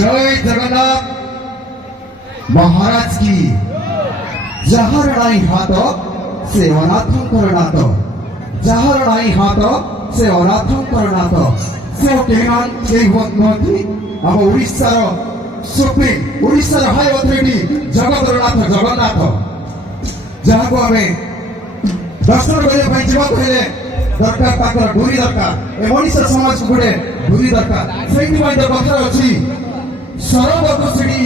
জয় জগন্নাথ মহারাজ কি যাহার নাই হাত সে অনাথঙ্কর নাথ যাহার নাই হাত সে অনাথঙ্কর নাথ সে কেমান এই মন্ত্রী ଆମ ଓଡ଼ିଶାର ସୁପ୍ରିମ ଓଡ଼ିଶାର ହାଇ ଅଥରିଟି ଜଗତର ନାଥ ଜଗନ୍ନାଥ ଯାହାକୁ ଆମେ ଦର୍ଶନ କରିବା ପାଇଁ ଯିବାକୁ ହେଲେ ଦରକାର ତାଙ୍କର ଡୋରି ଦରକାର ଏ ମଣିଷ ସମାଜକୁ ଗୋଟେ ଡୋରି ଦରକାର ସେଇଥିପାଇଁ ତ କଥା ଅଛି ସରଗତ ସିଡ଼ି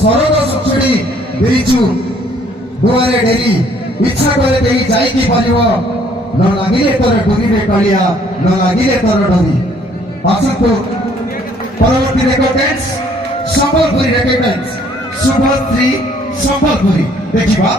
ସରଗ ସିଡ଼ି ଦେଇଛୁ ଦୁଆରେ ଡେରି ଇଚ୍ଛା କଲେ ଦେଇ ଯାଇକି ପାରିବ ନ ଲାଗିଲେ ତୋର ଡୋରିରେ କାଳିଆ ନ ଲାଗିଲେ ତୋର ଡୋରି ଆସନ୍ତୁ পরবর্তী রেকর্ডেন্স সম্বলপুরী রেকর্ডেন্স শুভশ্রী সম্বলপুরী দেখিবা